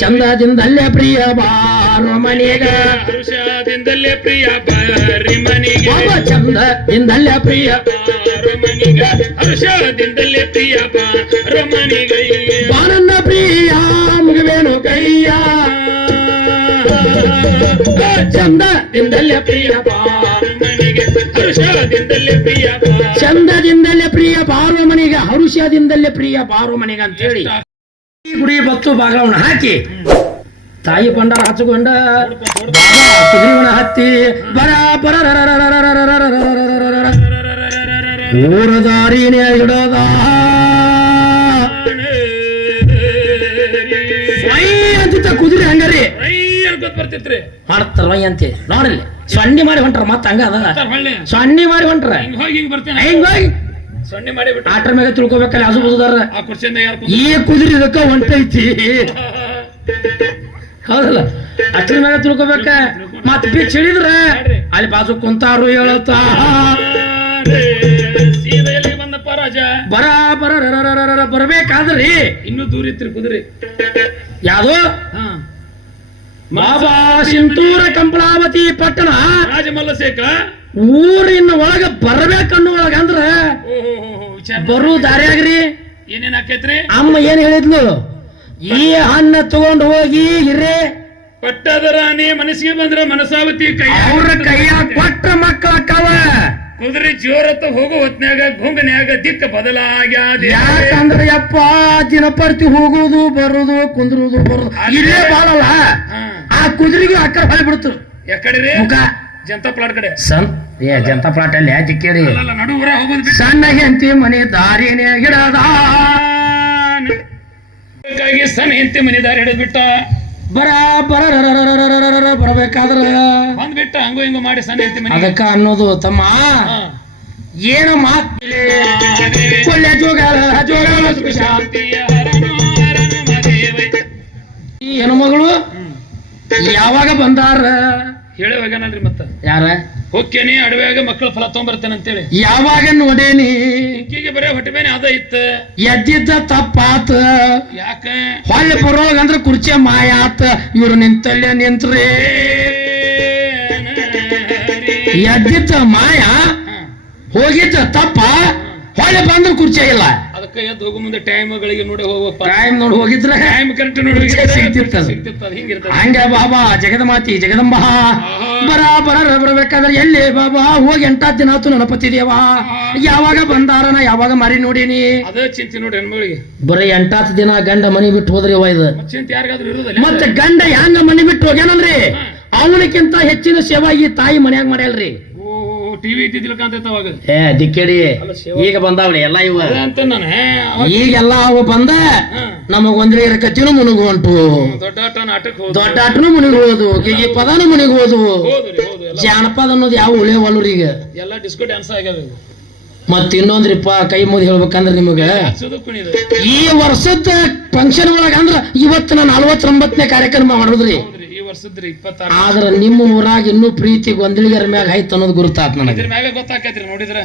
ಚಂದದಿಂದಲ್ಲೇ ಪ್ರಿಯ ಬಾರು ಮನೆಗ ಹರುಷದಿಂದಲೇ ಪ್ರಿಯ ಬಾರಿ ಮನೆಗೆ ಚಂದದಿಂದಲ್ಲೇ ಪ್ರಿಯ ಬಾರು ಮನೆಗೆ ಹರುಷದಿಂದಲೇ ಪ್ರಿಯ ಬಾರು ಮನೆಗೆ ಬಾನನ್ನ ಪ್ರಿಯ ಮುಗಿವೇನು ಕೈಯ ಚಂದದಿಂದಲ್ಲೇ ಪ್ರಿಯ ಬಾರು ಮನೆಗೆ ಹರುಷದಿಂದಲೇ ಪ್ರಿಯ ಚಂದದಿಂದಲೇ ಪ್ರಿಯ ಬಾರು ಮನೆಗೆ ಹರುಷದಿಂದಲೇ ಪ್ರಿಯ ಬಾರು ಮನೆಗೆ ಅಂತ ಹೇಳಿ ಗುಡಿ ಬತ್ತು ಬಾಗಳವನ್ನ ಹಾಕಿ ತಾಯಿ ಬಂಡಾರ ಹಚ್ಕೊಂಡ ಕುದುರೆವನ ಹತ್ತಿ ಬರ ಬರ ಊರ ದಾರಿನೇ ಹಿಡದ ಅಂತ ಕುದುರೆ ಹಂಗಾರಿ ಬರ್ತಿತ್ರಿ ಮಾಡ್ತಾರ ವೈ ಅಂತೆ ನೋಡ್ರಿ ಸೊನ್ನಿ ಮಾಡಿ ಹೊಂಟ್ರ ಮತ್ತ ಹಂಗ ಅದ ಸೊನ್ನಿ ಮಾಡಿ ಹೊಂಟ್ರ ಹಿಂಗ್ ಬರ್ತೇನೆ ಹಿಂಗ ಹೋಗಿ ಸೊನ್ನೆ ಮಾಡಿ ಆಟರ್ ಮ್ಯಾಗ ತಿಳ್ಕೊಬೇಕಲ್ಲ ಆಜು ಬುದಾರ ಆ ಕುರ್ಚಿಯಿಂದ ಯಾರು ಈ ಕುದುರೆ ಇದಕ್ಕ ಹೊಂಟೈತಿ ಹೌದಲ್ಲ ಅಟ್ರ ಮ್ಯಾಗ ತಿಳ್ಕೊಬೇಕ ಮತ್ ಬಿಚ್ಚ ಹಿಡಿದ್ರ ಅಲ್ಲಿ ಬಾಜು ಕುಂತಾರು ಹೇಳತ್ತ ಸೀದಾ ಎಲ್ಲಿಗೆ ಬಂದಪ್ಪ ರಾಜ ಬರ ಬರ ಬರ್ಬೇಕಾದ್ರಿ ಇನ್ನೂ ದೂರ ಇತ್ರಿ ಕುದುರೆ ಯಾವ್ದು ಬಾಬಾ ಸಿಂತೂರ ಕಂಪಳಾವತಿ ಪಟ್ಟಣ ರಾಜಮಲ್ಲಸೇಕ ಊರಿನ ಒಳಗ ಬರ್ಬೇಕನ್ನೋ ಒಳಗ ಅಂದ್ರ ಬರು ದಾರಿಯಾಗ್ರಿ ಏನೇನ್ ಆಕೈತ್ರಿ ಅಮ್ಮ ಏನ್ ಹೇಳಿದ್ಲು ಈ ಹಣ್ಣ ತಗೊಂಡು ಹೋಗಿ ಹಿರೇ ಪಟ್ಟದ ರಾಣಿ ಮನಸ್ಸಿಗೆ ಬಂದ್ರ ಮನಸಾವತಿ ಕೈ ಅವ್ರ ಕೈಯ ಕೊಟ್ಟ ಮಕ್ಕಳ ಅಕ್ಕವ ಕುದುರೆ ಜೋರತ್ತ ಹೋಗೋ ಹೊತ್ನ್ಯಾಗ ಗುಂಗನ್ಯಾಗ ದಿಕ್ಕ ಬದಲಾಗ್ಯಾದ ಯಾಕಂದ್ರೆ ಯಪ್ಪ ದಿನಪರ್ತಿ ಹೋಗುದು ಬರುದು ಕುಂದ್ರುದು ಬರುದು ಇಲ್ಲೇ ಬಾಳಲ್ಲ ಆ ಕುದುರೆಗೆ ಅಕ್ಕ ಹೊಳಿ ಬಿಡ್ತು ಯಾಕಡೆ ಮುಖ ಜನತಾ ಪ್ಲಾಟ್ ಕಡೆ ಜನತಾ ಪ್ಲಾಟ್ ಅಲ್ಲಿ ಯಾಕೆ ಕೇಳಿ ನಡುವರ ಹೋಗುದು ಸಣ್ಣ ಹೆಂಡತಿ ಮನೆ ದಾರಿನೇ ಗಿಡದ ಸಣ್ಣ ಹೆಂಡತಿ ಮನೆ ದಾರಿ ಹಿಡಿದ್ ಬಿಟ್ಟ ಬರ ಬರ ಬರ್ಬೇಕಾದ್ರ ಬಂದ್ಬಿಟ್ಟ ಹಂಗೋ ಹಿಂಗೋ ಮಾಡಿ ಸಣ್ಣ ಹೆಂಡತಿ ಮನೆ ಅದಕ್ಕ ಅನ್ನೋದು ತಮ್ಮ ಏನ ಮಾತ್ ಕೊಲ್ಲೆ ಜೋಗಾಳ ಈ ಹೆಣ್ಮಗಳು ಯಾವಾಗ ಬಂದಾರ ಹೇಳಿ ಹೋಗ್ಯಾನಲ್ರಿ ಮತ್ತ ಯಾರ ಹೋಗ್ತೇನೆ ಅಡವ್ಯಾಗ ಮಕ್ಕಳ ಫಲ ತಗೊಂಡ್ಬರ್ತೇನೆ ಅಂತೇಳಿ ಯಾವಾಗ ನೋಡೇನಿ ಈಕಿಗೆ ಬರೇ ಹೊಟ್ಟೆ ಬೇನೆ ಅದ ಇತ್ತ ಎದ್ದಿದ್ದ ತಪ್ಪಾತ ಯಾಕ ಹೊಳ್ಳಿ ಬರೋಗಂದ್ರ ಕುರ್ಚಿ ಮಾಯ ಆತ ಇವ್ರು ನಿಂತಲ್ಲೇ ನಿಂತ್ರಿ ಎದ್ದಿದ್ದ ಮಾಯ ಹೋಗಿದ್ದ ತಪ್ಪ ಹೊಳ್ಳಿ ಬಂದ್ರ ಕುರ್ಚಿ ಇಲ್ಲ ಅದಕ್ಕೆ ಎದ್ದು ಹೋಗೋ ಮುಂದೆ ಟೈಮ್ಗಳಿಗೆ ನೋಡಿ ಹೋಗಪ್ಪ ಟೈಮ್ ನೋಡಿ ಹೋಗಿದ್ರೆ ಟೈಮ್ ಕರೆಕ್ಟ್ ನೋಡಿ ಸಿಗ್ತಿರ್ತದ ಹಂಗ ಬಾಬಾ ಜಗದಮಾತಿ ಜಗದಂಬ ಬರ ಬರ್ಬೇಕಾದ್ರೆ ಎಲ್ಲಿ ಬಾಬಾ ಹೋಗಿ 8 ದಿನ ಆತು ನನ್ನ ಪತಿದೇವ ಯಾವಾಗ ಬಂದಾರನ ಯಾವಾಗ ಮಾರಿ ನೋಡೀನಿ ಅದ ಚಿಂತೆ ನೋಡಿ ಹೆಣ್ಮಗಳಿಗೆ ಬರೀ 8 ದಿನ ಗಂಡ ಮನಿ ಬಿಟ್ಟು ಹೋದ್ರಿ ಇದು ಚಿಂತೆ ಯಾರಿಗಾದ್ರೂ ಇರುದಲ್ಲ ಮತ್ತೆ ಗಂಡ ಹೆಂಗ ಮನಿ ಬಿಟ್ಟು ಹೋಗ್ಯಾನಂದ್ರಿ ಅವನಕ್ಕಿಂತ ಹೆಚ್ಚಿನ ಸೇವಾ ಈ ತಾಯಿ ಮನ್ಯಾಗ ಮಾಡ್ಯಾಲ್ರಿ ಟಿವಿ ಇದ್ದಿದ್ದಿಲ್ಲ ಕಾಂತೈತ ಅವಾಗ ದಿಕ್ಕೇಡಿ ಈಗ ಬಂದಾವ್ರಿ ಎಲ್ಲಾ ಇವ ಅಂತ ನಾನು ಈಗೆಲ್ಲ ಅವು ಬಂದ ನಮಗ್ ಒಂದ್ರೆ ಕತ್ತಿನೂ ಮುನುಗು ಉಂಟು ದೊಡ್ಡ ನಾಟಕ ದೊಡ್ಡ ಆಟನು ಮುನಿಗೆ ಹೋದು ಈ ಪದಾನು ಮುನಿಗೆ ಹೋದು ಜಾನಪದ ಅನ್ನೋದು ಯಾವ ಉಳಿಯವಲ್ರಿ ಈಗ ಎಲ್ಲ ಡಿಸ್ಕೋ ಡ್ಯಾನ್ಸ್ ಆಗ್ಯಾವ ಮತ್ ಇನ್ನೊಂದ್ರಿಪ್ಪ ಕೈ ಮುಗಿ ಹೇಳ್ಬೇಕಂದ್ರ ನಿಮಗ ಈ ವರ್ಷದ ಫಂಕ್ಷನ್ ಒಳಗ ಅಂದ್ರ ಇವತ್ತು ನಾ 49ನೇ ಕಾರ್ಯಕ್ರಮ ಮಾಡೋದ್ರಿ ಆದ್ರ ನಿಮ್ಮ ಊರಾಗ ಇನ್ನೂ ಪ್ರೀತಿ ಗೊಂದಲಿಗರ ಮ್ಯಾಗ ಐತ್ ಅನ್ನೋದು ಗುರುತಾತ್ ನನಗೆ ಗೊತ್ತಾಕೈತ್ರಿ ನೋಡಿದ್ರ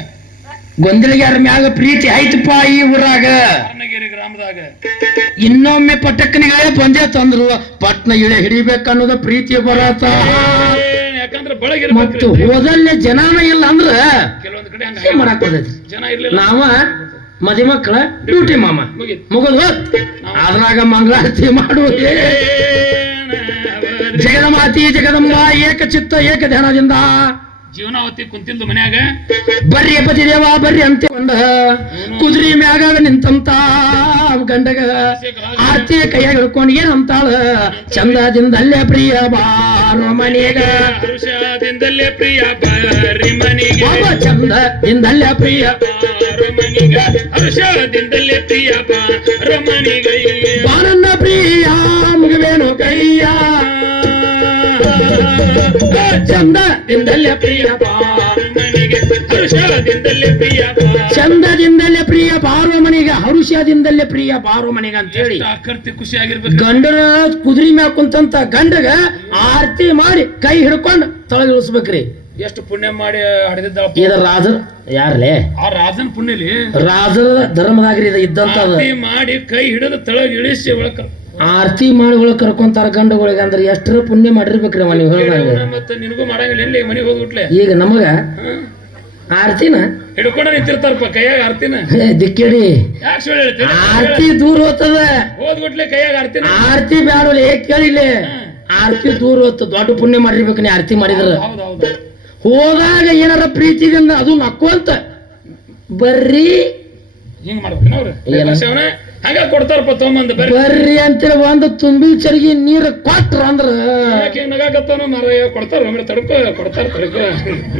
ಗೊಂದಲಿಗರ ಮ್ಯಾಗ ಪ್ರೀತಿ ಐತಪ್ಪ ಈ ಊರಾಗ ಗ್ರಾಮದಾಗ ಇನ್ನೊಮ್ಮೆ ಪಟ್ಟಕ್ಕನಿಗಳೇ ಬಂದೇ ತಂದ್ರು ಪಟ್ನ ಇಳೆ ಹಿಡಿಬೇಕನ್ನೋದ ಪ್ರೀತಿ ಬರತ್ತ ಯಾಕಂದ್ರೆ ಬಳಗ ಮತ್ತು ಹೋದಲ್ಲೇ ಜನಾನ ಇಲ್ಲ ಅಂದ್ರ ಕೆಲವೊಂದ್ ಕಡೆ ಮಾಡಕ್ ಬರ್ತೈತಿ ಜನ ಇರ್ಲಿಲ್ಲ ನಾವ ಮದಿ ಮಕ್ಕಳ ಡ್ಯೂಟಿ ಮಾಮ ಮುಗದ್ ಅದ್ರಾಗ ಮಂಗಳಾರತಿ ಮಾಡುವುದೇ ಜಗದಮಾತಿ ಜಗದಂಬ ಏಕಚಿತ್ತ ಏಕ ಧ್ಯಾನದಿಂದ ಜೀವನಾವತಿ ಕುಂತಿಲ್ದು ಮನ್ಯಾಗ ಬರ್ರಿ ಪತಿ ದೇವ ಬರ್ರಿ ಅಂತಿಕೊಂಡ ಕುದುರೆ ಮ್ಯಾಗ ನಿಂತಂತ ಗಂಡಗ ಆರ್ತಿ ಕೈಯಾಗ ಹಿಡ್ಕೊಂಡು ಏನಂತಾಳ ಚಂದದಿಂದಲ್ಲೇ ಪ್ರಿಯ ಬಾರೋ ಮನೆಗ ಹರುಷದಿಂದಲ್ಲೇ ಪ್ರಿಯ ಬಾರಿ ಮನೆಗೆ ಚಂದದಿಂದಲ್ಲೇ ಪ್ರಿಯ ಬಾರೋ ಮನೆಗೆ ಹರುಷದಿಂದಲ್ಲೇ ಪ್ರಿಯ ಬಾರೋ ಮನೆಗೆ ಬಾನನ್ನ ಪ್ರಿಯ ಮುಗಿವೇನು ಕೈಯ ಚಂದದಿಂದಲ್ಲೇ ಪ್ರಿಯ ಮನೆಗೆ ಹರುಷದಿಂದಲ್ಲೇ ಪ್ರಿಯ ಚಂದದಿಂದಲೇ ಪ್ರಿಯ ಬಾರೋ ಮನೆಗೆ ಹರುಷದಿಂದಲೇ ಪ್ರಿಯ ಬಾರೋ ಮನೆಗೆ ಅಂತ ಹೇಳಿ ಆಕರ್ತಿ ಖುಷಿ ಆಗಿರ್ಬೇಕು ಗಂಡನ ಕುದುರೆ ಮ್ಯಾಗ ಕುಂತಂತ ಗಂಡಗ ಆರತಿ ಮಾಡಿ ಕೈ ಹಿಡ್ಕೊಂಡು ತೊಳಗಿಳಿಸ್ಬೇಕ್ರಿ ಎಷ್ಟು ಪುಣ್ಯ ಮಾಡಿ ಹಡೆದಿದ್ದ ಇದ ರಾಜರ್ ಯಾರ್ಲೇ ಆ ರಾಜನ ಪುಣ್ಯಲಿ ರಾಜರ ಧರ್ಮದಾಗ್ರಿ ಇದ ಇದ್ದಂತ ಮಾಡಿ ಕೈ ಹಿಡಿದು ತಳಗ ಇಳಿಸಿ ಒಳಕ ಆರತಿ ಮಾಡಿಗಳು ಕರ್ಕೊಂತಾರ ಗಂಡುಗಳಿಗೆ ಅಂದ್ರೆ ಎಷ್ಟರ ಪುಣ್ಯ ಮಾಡಿರ್ಬೇಕ್ರಿ ನೀವು ಹೇಳ್ದಂಗ. ಮತ್ತೆ ನಿನಗೂ ಮಾಡಂಗಿಲ್ಲ ಎಲ್ಲಿ ಮನೆಗೆ ಹೋಗ್ಬಿಟ್ಲೆ. ಈಗ ನಮಗ ಆರತಿನ ಹಿಡ್ಕೊಂಡ ನಿಂತಿರ್ತಾರಪ್ಪ ಕೈಯಾಗ ಆರ್ತಿನ. ದಿಕ್ಕೇಡಿ ಯಾಕೆ ಸುಳ್ಳು ಹೇಳ್ತೀನಿ? ಆರತಿ ದೂರ ಹೋಗ್ತದ. ಹೋದ್ಬಿಟ್ಲೆ ಕೈಯಾಗ ಆರ್ತಿನ. ಆರತಿ ಬ್ಯಾಡಲ್ಲ ಕೇಳಿಲ್ಲ. ಆರತಿ ದೂರ ಹೋಗ್ತದ. ದೊಡ್ಡ ಪುಣ್ಯ ಮಾಡಿರ್ಬೇಕು ನೀ ಆರತಿ ಮಾಡಿದ್ರ. ಹೌದೌದು. ಹೋದಾಗ ಏನಾರ ಪ್ರೀತಿದಿಂದ ಅದು ನಕ್ಕೊಂತ ಬರ್ರಿ ಹಿಂಗ್ ಮಾಡ್ಬೇಕು ಅವ್ರು ಹಂಗ ಕೊಡ್ತಾರಪ್ಪ ತೊಗೊಂಬಂದು ಬರ್ರಿ ಅಂತೇಳಿ ಒಂದು ತುಂಬಿ ಚರಿಗೆ ನೀರು ಕೊಟ್ರ ಅಂದ್ರ ನಗಾಕತ್ತಾನ ಮಾರಾಯ ಕೊಡ್ತಾರ ತಡ್ಕ ಕೊಡ್ತಾರ ತಡ್ಕ.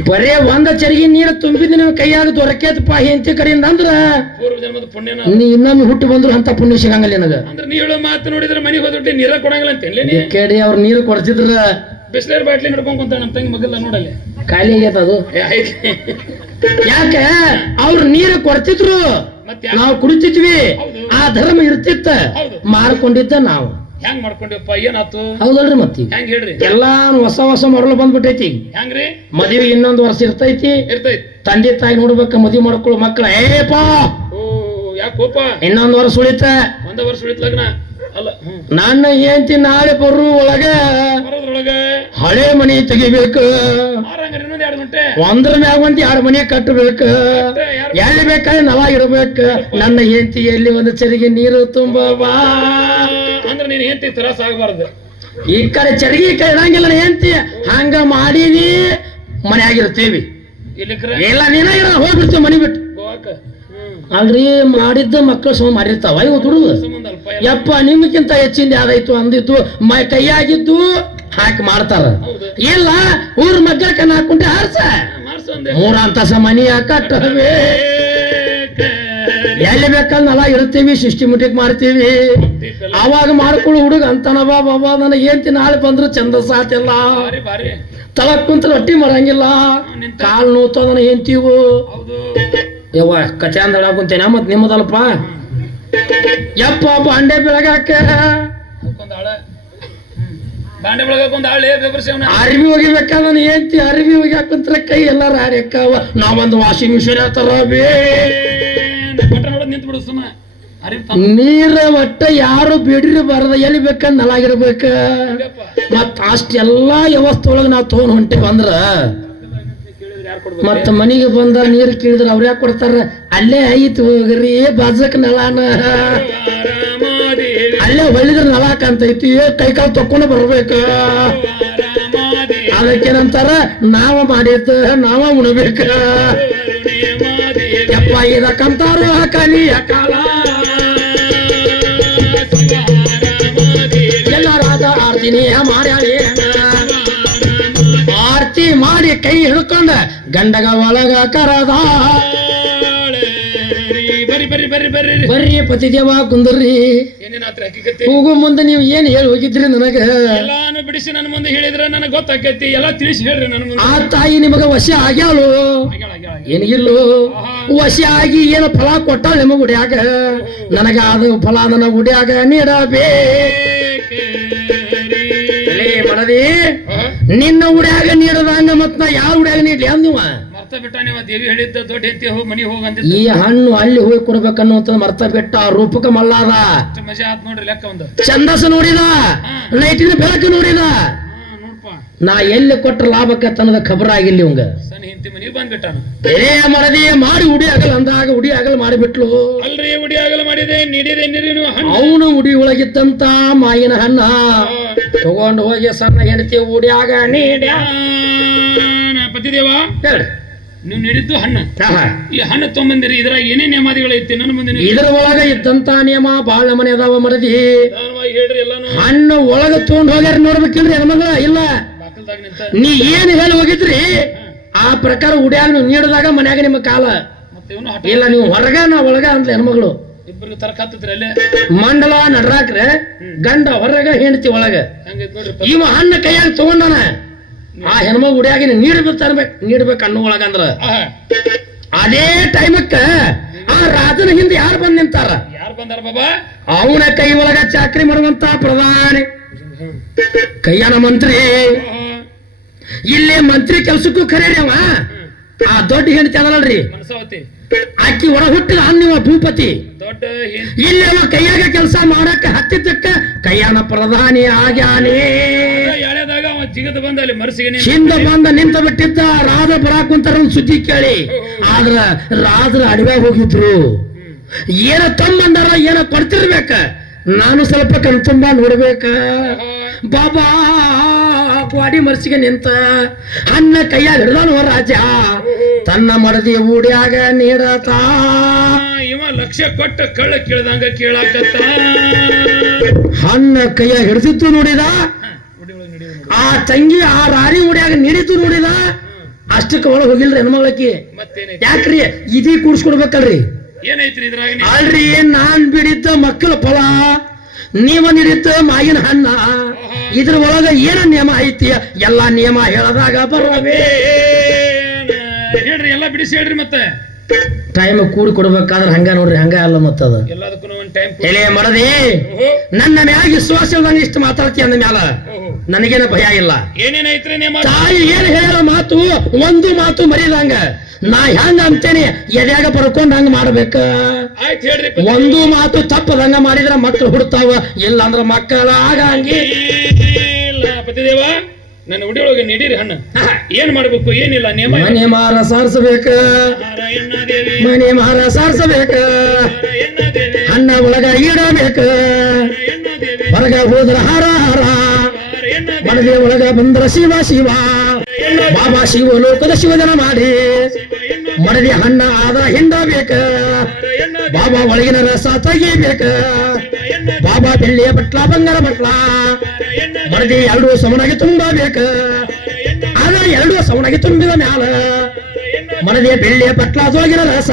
ಬರೇ ಒಂದ ಚರಿಗೆ ನೀರು ತುಂಬಿದ ನಿಮ್ ಕೈಯಾಗ ದೊರಕೇತಪ್ಪ ಹೆಂಡತಿ ಕಡೆಯಿಂದ ಅಂದ್ರ ಪೂರ್ವ ಜನ್ಮದ ಪುಣ್ಯನ. ನೀ ಇನ್ನೊಮ್ಮೆ ಹುಟ್ಟು ಬಂದ್ರು ಅಂತ ಪುಣ್ಯ ಸಿಗಂಗಿಲ್ಲ ನನಗ. ಅಂದ್ರೆ ನೀ ಹೇಳೋ ಮಾತು ನೋಡಿದ್ರೆ ಮನೆಗೆ ಹೋದ್ಬಿಟ್ಟು ನೀರ ಕೊಡಂಗಿಲ್ಲ ಅಂತ ಕೇಳಿ ಅವ್ರ ನೀರು ಕೊಡ್ತಿದ್ರ ಬಿಸ್ಲೇರ್ ಬಾಟ್ಲಿ ಹಿಡ್ಕೊಂಡ್ ಕುಂತ ನಮ್ಮ ತಂಗಿ ಮಗಲ್ಲ ನೋಡಲ್ಲಿ ಖಾಲಿ ಆಗೈತ ಅದು. ಯಾಕೆ ಅವ್ರ ನೀರು ಕೊಡ್ತಿದ್ರು ನಾವು ಕುಡಿತಿದ್ವಿ. ಆ ಧರ್ಮ ಇರ್ತಿತ್ತ ಮಾರ್ಕೊಂಡಿದ್ದ ನಾವು ಹೆಂಗ್ ಮಾಡ್ಕೊಂಡಿವಪ್ಪ ಏನಾತು ಹೌದಲ್ರಿ. ಮತ್ತಿ ಹೆಂಗ್ ಹೇಳ್ರಿ ಎಲ್ಲಾ ಹೊಸ ಮರಳು ಬಂದ್ಬಿಟ್ಟೈತಿ. ಹೆಂಗ್ರಿ ಮದುವೆ ಇನ್ನೊಂದು ವರ್ಷ ಇರ್ತೈತಿ. ತಂದೆ ತಾಯಿ ನೋಡ್ಬೇಕ ಮದುವೆ ಮಾಡ್ಕೊಳ್ಳೋ ಮಕ್ಕಳ ಏಪಾ ಯಾಕೋಪ ಇನ್ನೊಂದು ವರ್ಷ ಉಳಿತ. ಒಂದ ವರ್ಷ ಉಳಿತ ಲಗ್ನ ಅಲ್ಲ. ನನ್ನ ಹೆಂಡತಿ ನಾಳೆ ಬರು ಒಳಗ ಹಳೆ ಮನಿ ತೆಗಿಬೇಕು. ಒಂದ್ರ ಮ್ಯಾಗ ಒಂದ್ 2 ಮನಿ ಕಟ್ಟಬೇಕು. ಎಲ್ಲಿ ಬೇಕಾದ್ರೆ ನವ ಇಡ್ಬೇಕು. ನನ್ನ ಹೆಂಡತಿ ಎಲ್ಲಿ ಒಂದು ಚರಿಗೆ ನೀರು ತುಂಬವಾ ಅಂದ್ರೆ ನೀನ್ ಹೆಂಡತಿ ತ್ರಾಸ ಆಗಬಾರ್ದು. ಈ ಕಡೆ ಚರಿಗೆ ಕೈ ಇಡಂಗಿಲ್ಲ ಹೆಂಡತಿ. ಹಂಗ ಮಾಡಿದಿ ಮನೆಯಾಗಿರ್ತೀವಿ. ಇಲ್ಲ ನೀನ ಹೋಗ್ಬಿಡ್ತೀವಿ ಮನಿ ಬಿಟ್ಟು. ಅಲ್ರಿ ಮಾಡಿದ್ದ ಮಕ್ಕಳು ಸಮ ಮಾಡಿರ್ತಾವ ಇವು ದುಡುದು. ಯಪ್ಪ ನಿಮ್ಗಿಂತ ಹೆಚ್ಚಿಂದ ಯಾವ್ದಾಯ್ತು ಅಂದಿದ್ದು ಕೈಯಾಗಿದ್ದು ಹಾಕಿ ಮಾಡ್ತಾರ. ಇಲ್ಲ ಊರ್ ಮಗ್ಗಲ ಕಣ್ಣ ಹಾಕೊಂಡೆ ಹಾರ್ಸ 3 ಅಂತಸ ಮನಿ ಕಟ್ಟವೆ. ಎಲ್ಲಿ ಬೇಕಲ್ಲ ಇರ್ತೀವಿ ಸಿಸ್ಟಮೆಟಿಕ್ ಮಾಡ್ತೀವಿ. ಅವಾಗ ಮಾಡ್ಕೊಳ್ಳೋ ಹುಡುಗ ಅಂತಾನ ಬಾಬಾ ನನಗೆ ಏಂತಿ ನಾಳೆ ಬಂದ್ರು ಚಂದ ಸಾತಿಲ್ಲ. ತಳಕ್ ಕುಂತ ರೊಟ್ಟಿ ಮಾಡಂಗಿಲ್ಲ. ಕಾಲ್ ನೋತದನ ಏಂತೀವು ಯವ್ವ ಕಚೆ ಅಂದಳ ಕುಂತೇನ ಮತ್ ನಿಮ್ಮದಲ್ಪ. ಯಪ್ಪ ಬಾಂಡೆ ಬೆಳಗಾಕ ಅರ್ಬಿ ಒಗಿಬೇಕಾದ ಏಂತಿ ಅರ್ಬಿ ಒಗ್ಯಾಕುಂತ್ರ ಕೈ ಎಲ್ಲ ರಾಡ್ಯಾಕವ. ನಾವೊಂದು ವಾಷಿಂಗ್ ಮಿಷಿನ್ ತರಬೇ. ನೀರ ಒಟ್ಟ ಯಾರು ಬಿಡ್ರಿ ಬರದ ಎಲ್ಲಿ ಬೇಕಂದ್ ನಲಾಗಿರ್ಬೇಕ. ಮತ್ ಅಷ್ಟೆಲ್ಲಾ ವ್ಯವಸ್ಥೆ ಒಳಗ ನಾವ್ ತಗೊಂಡ್ ಹೊಂಟೇವ ಅಂದ್ರ ಮತ್ತ ಮನಿಗೆ ಬಂದ ನೀರು ಕೇಳಿದ್ರ ಅವ್ರ ಯಾಕೆ ಕೊಡ್ತಾರ. ಅಲ್ಲೇ ಐತಿ ಹೋಗ್ರಿ ಬಾಜಕ್ ನಳಾನ ಅಲ್ಲೇ ಹೊಳಿದ್ರ ನಳಾಕಂತೈತಿ. ಕೈಕಾಲು ತಕ್ಕೊಂಡು ಬರ್ಬೇಕ. ಅದಕ್ಕೇನಂತಾರ ನಾವ ಮಾಡಿದ್ದ ನಾವ ಉಣಬೇಕ. ಯಪ್ಪ ಇದಕ್ಕಂತಾರ ಕಲಿಯ ಕಾಲ ಎಲ್ಲರಾದ ಆರ್ತಿನಿ ಮಾಡ್ಯಾಳಿ. ಆರ್ತಿ ಮಾಡಿ ಕೈ ಹಿಡ್ಕೊಂಡ ಗಂಡಗ ಒಳಗ ಕರದ ಬರ್ರಿ ಪತಿದೇವ ಕುಂದ್ರಿ. ಹೋಗೋ ಮುಂದೆ ನೀವು ಏನ್ ಹೇಳಿ ಹೋಗಿದ್ರಿ ನನಗ ಎಲ್ಲಾನು ಬಿಡಿಸಿ ನನ್ನ ಮುಂದೆ ಹೇಳಿದ್ರ ನನಗೆ ಗೊತ್ತಾಕೈತಿ. ಎಲ್ಲ ತಿಳಿಸಿ ಹೇಳ್ರಿ ನನ್ನ ಮುಂದೆ. ಆ ತಾಯಿ ನಿಮಗ ವಶ ಆಗ್ಯಾಳು ಏನಿಗಿಲ್ಲೋ. ವಶ ಆಗಿ ಏನು ಫಲ ಕೊಟ್ಟಾಳ ನಿಮಗ ಗುಡಿಯಾಗ. ನನಗ ಅದು ಫಲ ನನ್ನ ಗುಡಿಯಾಗ ನೀಡಬೇ ಮಾಡದಿ. ನಿನ್ನ ಉಡ್ಯಾಗ ನೀಡದಂಗ ಮತ್ ನಾ ಯಾವ ಉಡ್ಯಾಗ ನೀಡ್ಲಿ ಅಂದಿವ ಮರ್ತ ಬಿಟ್ಟ. ನೀವು ದೇವಿ ಹೇಳಿದ್ದ ದೊಡ್ಡ ಹೆಂಡತಿ ಹೋಗಿ ಮನಿ ಹೋಗಂತ. ಈ ಹಣ್ಣು ಅಲ್ಲಿ ಹೋಗಿ ಕೊಡ್ಬೇಕನ್ನುವಂತ ಮರ್ತ ಬಿಟ್ಟ. ರೂಪಕ ಮಲ್ಲಾದ ಮಜಾ ಆತ್ ನೋಡ್ರಿ ಲೆಕ್ಕ ಒಂದು. ಛಂದಸ್ ನೋಡಿದ ಲೈಟಿನ ಬೆಳಕು ನೋಡಿದ. ನಾ ಎಲ್ಲಿ ಕೊಟ್ಟ ಲಾಭಕ್ಕೆ ತನ್ನದ ಖಬರ್ ಆಗಿಲ್ಲ ಇವಂಗ. ಸಣ್ಣ ಹೆಂಡತಿ ಮನಿ ಬಂದ್ಬಿಟ್ಟಾನ. ಮಾಡದಿ ಮಾಡಿ ಉಡಿ ಆಗಲ್ಲ ಅಂದಾಗ ಉಡಿ ಆಗಲ್ಲ ಮಾಡಿಬಿಟ್ಲು. ಅಲ್ರಿ ಉಡಿ ಆಗಲ್ಲ ಮಾಡಿದೆ ನೀಡಿದೆ ನೀರಿನ ಅವನು ಉಡಿ ಒಳಗಿದ್ದಂತ ಮಾಯಿನ ಹಣ್ಣ ತಗೊಂಡು ಹೋಗಿ ಸಣ್ಣ ಹೆಂಡತಿ ಉಡಿಯಾಗ ನೀಡ್ಯಾ. ಪತಿದೇವ ನೀವು ನೀಡಿದ್ದು ಹಣ್ಣು. ಈ ಹಣ್ಣು ತೊಂಬಂದಿರಿ ಇದ್ರಾಗ ಏನೇ ನಿಯಮಾದಿಗಳು ಐತಿ ನನ್ನ ಮುಂದೆ. ಇದ್ರ ಒಳಗ ಇದ್ದಂತ ನಿಯಮ ಬಾಳ ಮನೆ ಅದಾವ ಮರದಿ. ಹೇಳ್ರಿ ಎಲ್ಲಾನು ಹಣ್ಣು ಒಳಗ ತಗೊಂಡ್ ಹೋಗ್ಯಾರ ನೋಡ್ಬೇಕಿಲ್ರಿ ಹೆಣ್ಮಗಳ. ಇಲ್ಲ ನೀ ಏನ್ ಹೇಳಿ ಹೋಗಿದ್ರಿ ಆ ಪ್ರಕಾರ ಉಡ್ಯಾಗ ನೀವು ನೀಡಿದಾಗ ಮನ್ಯಾಗ ನಿಮ್ಮ ಕಾಲ ಇಲ್ಲ. ನೀವು ಹೊರಗ ನಾ ಒಳಗ ಅಂತ ಹೆಣ್ಮಗಳು ಇಬ್ಬರಿಗೆ ತರಕಾತಿದ್ರಿ ಅಲ್ಲೇ ಮಂಡಲ ನಡ್ರಾಕ್ರೆ ಗಂಡ ಹೊರಗ ಹೆಂಡತಿ ಒಳಗ. ಇವ ಹಣ್ಣು ಕೈಯಾಗ ತಗೊಂಡನ ಆ ಹೆಣ್ಮಗ ಉಡಿಯಾಗಿ ನೀಡ್ಬೇಕು ಅನ್ನೋ ಒಳಗಂದ್ರ ಅದೇ ಟೈಮಕ್ಕ ಆ ರಾಜನ ಹಿಂದೆ ಯಾರು ಬಂದ್ ನಿಂತಾರ. ಯಾರು ಬಂದಾರ ಬಾಬಾ? ಅವನ ಕೈ ಒಳಗ ಚಾಕ್ರಿ ಮಾಡುವಂತ ಪ್ರಧಾನಿ ಕೈಯನ ಮಂತ್ರಿ. ಇಲ್ಲೇ ಮಂತ್ರಿ ಕೆಲ್ಸಕ್ಕೂ ಖರೇರಿ ಅವ. ಆ ದೊಡ್ಡ ಹೆಂಡತಿ ಅದಲ್ರಿ ಆಕಿ ಒಳ ಹುಟ್ಟಿದ ಅನ್ನಿವ ಭೂಪತಿ ದೊಡ್ಡ ಇಲ್ಲಿ ಅವ ಕೈಯಾಗ ಕೆಲಸ ಮಾಡಕ್ಕೆ ಹತ್ತಿದ್ದಕ್ಕ ಕೈಯಾನ ಪ್ರಧಾನಿ ಆಗ್ಯಾನೇ. ಎಳೆದಾಗ ಅವ ಜಿಗದ ಬಂದ ಅಲ್ಲಿ ಮರ್ಸಿಗೆ ಹಿಂದ ಬಂದ ನಿಂತ ಬಿಟ್ಟಿದ್ದ ರಾಜ ಬರಾಕುಂತಾರ ಸುದ್ದಿ ಕೇಳಿ. ಆದ್ರ ರಾಜರ ಅಡವ್ಯಾಗ ಹೋಗಿದ್ರು. ಏನ ತಮ್ಮಂದಾರ ಏನ ಕೊಡ್ತಿರ್ಬೇಕ, ನಾನು ಸ್ವಲ್ಪ ಕಣ್ತುಂಬ ನೋಡ್ಬೇಕ. ಬಾಬಾ ಗ್ವಾಡಿ ಮರ್ಸಿಗೆ ನಿಂತ ಹಣ್ಣ ಕೈಯಾಗ ಹಿಡ್ದಾನು ರಾಜ ತನ್ನ ಮಡದಿ ಊಡ್ಯಾಗ ನೀಡತ. ಇವ ಲಕ್ಷ ಕೊಟ್ಟ ಕಳ್ಳ ಕೇಳ್ದಂಗ ಕೇಳಾಕತ್ತ. ಹಣ್ಣ ಕೈಯಾಗ ಹಿಡಿದಿತ್ತು ನೋಡಿದ, ಆ ತಂಗಿ ಆ ರಾರಿ ಊಡ್ಯಾಗ ನೀಡಿತು ನೋಡಿದ. ಅಷ್ಟಕ್ಕೆ ಒಳಗೆ ಹೋಗಿಲ್ರಿ ಹೆಣ್ಮಗಳಕಿ. ಯಾಕ್ರಿ ಇದೀ ಕೂಡ್ಸ್ಕೊಡ್ಬೇಕಲ್ರಿ? ಏನೈತ್ರಿ ಇದ್ರಾಗ? ಅಲ್ರಿ ನಾನ್ ಬಿಡಿದ್ದ ಮಕ್ಕಳ ಫಲ, ನೀವ ನೀಡಿದ್ದ ಮಾಗಿನ ಹಣ್ಣ. ಇದ್ರ ಒಳಗ ಏನ ನಿಯಮ ಐತಿ? ಎಲ್ಲಾ ನಿಯಮ ಹೇಳದಾಗ ಬರವೇ. ಹೇಳ್ರಿ, ಎಲ್ಲಾ ಬಿಡಿಸಿ ಹೇಳ್ರಿ. ಮತ್ತೆ ಟೈಮ್ ಕೂಡಿ ಕೊಡ್ಬೇಕಾದ್ರೆ ಹಂಗ ನೋಡ್ರಿ, ಹಂಗ ಅಲ್ಲ ಮತ್ತದ ಎಲ್ಲದಕ್ಕೂ ಒಂದ್ ಟೈಮ್. ಎಲೆ ಮಾಡದಿ ನನ್ನ ಮ್ಯಾಗ ವಿಶ್ವಾಸ ಇಲ್ದಂಗ ಇಷ್ಟು ಮಾತಾಡ್ತಿ ಅಂದ ಮ್ಯಾಲ ನನಗೇನ ಭಯ ಇಲ್ಲ. ಏನೇನೈತ್ರಿ ನೇಮ? ತಾಯಿ ಏನ್ ಹೇಳ ಮಾತು ಒಂದು ಮಾತು ಮರಿದಂಗ ನಾ ಹೆಂಗ ಅಂತೇನೆ ಎದ್ಯಾಗ ಬರ್ಕೊಂಡ್ ಹಂಗ ಮಾಡ್ಬೇಕ. ಆಯ್ತು ಹೇಳ್ರಿ. ಒಂದು ಮಾತು ತಪ್ಪದಂಗ ಮಾಡಿದ್ರ ಮಕ್ಕಳು ಹುಡ್ತಾವ, ಇಲ್ಲ ಅಂದ್ರ ಮಕ್ಕಳ ಆಗಂಗಿ. ಪತಿದೇವ, ನನ್ನ ಉಡಿಯೊಳಗೆ ನೀಡಿರಿ ಹಣ್ಣು. ಏನ್ ಮಾಡ್ಬೇಕು ಏನಿಲ್ಲ ನೇಮ? ಮನೆ ಮಾರ ಸಾರ್ಸಬೇಕ, ಮನೆ ಮಾರ ಸಾರ್ಸಬೇಕ, ಹಣ್ಣ ಒಳಗ ಇಡಬೇಕ, ಹೊರಗ ಹೋದ್ರ ಹಾರ ಹಾರ, ಮನದೆ ಒಳಗ ಬಂದ್ರ ಶಿವ ಶಿವ. ಬಾಬಾ ಶಿವ ಲೋಕದ ಶಿವಜನ ಮಾಡಿ ಮಡದಿ ಹಣ್ಣ ಆದ ಹಿಂಡಬೇಕ. ಬಾಬಾ ಒಳಗಿನ ರಸ ತೆಗಿಬೇಕ. ಬಾಬಾ ಬೆಳ್ಳಿಯ ಬಟ್ಲ ಬಂಗಾರ ಬಟ್ಲ ಮಡದಿ ಎರಡು ಸಮನಾಗಿ ತುಂಬಬೇಕ. ಆದ ಎರಡು ಸಮನಾಗಿ ತುಂಬಿದ ಮ್ಯಾಲ ಮಡದಿಯ ಬೆಳ್ಳಿಯ ಬಟ್ಲದೊಳಗಿನ ರಸ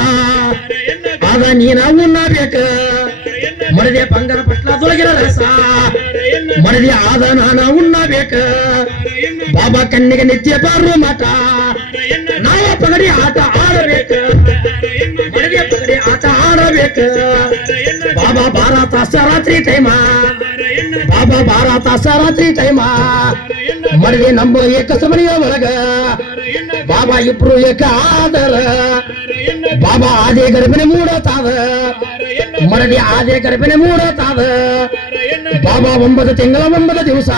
ಆದ ನೀನ ಉಣ್ಣಬೇಕ. ಮಡದಿಯ ಬಂಗಾರ ಬಟ್ಲದೊಳಗಿನ ರಸ ಮಡದಿ ಆದ ನಾನ ಉಣ್ಣಬೇಕ. ಬಾಬಾ ಕಣ್ಣಿಗೆ ನಿತ್ಯ ಬಾರು ಮಾಟ ನಾವ ಪಗಡಿ ಆಟ ಆಡಬೇಕ. ಮಡದಿಯ ಪಗಡಿ ಆಟ ಆಡಬೇಕ. ಬಾಬಾ 12 ತಾಸ ರಾತ್ರಿ ಟೈಮ, ಬಾಬಾ 12 ತಾಸ ರಾತ್ರಿ ಟೈಮ ಮಡದಿ ನಮ್ಮ ಏಕಸಮನಿಯ ಒಳಗ ಬಾಬಾ ಇಬ್ರು ಏಕ ಆದರ. ಬಾಬಾ ಆದೇ ಗರ್ಭಿಣಿ ಮೂಡತಾದ, ಮಡದಿ ಆದೇ ಗರ್ಭಿಣಿ ಮೂಡತಾದ. ಬಾಬಾ 9 ತಿಂಗಳ 9 ದಿವಸ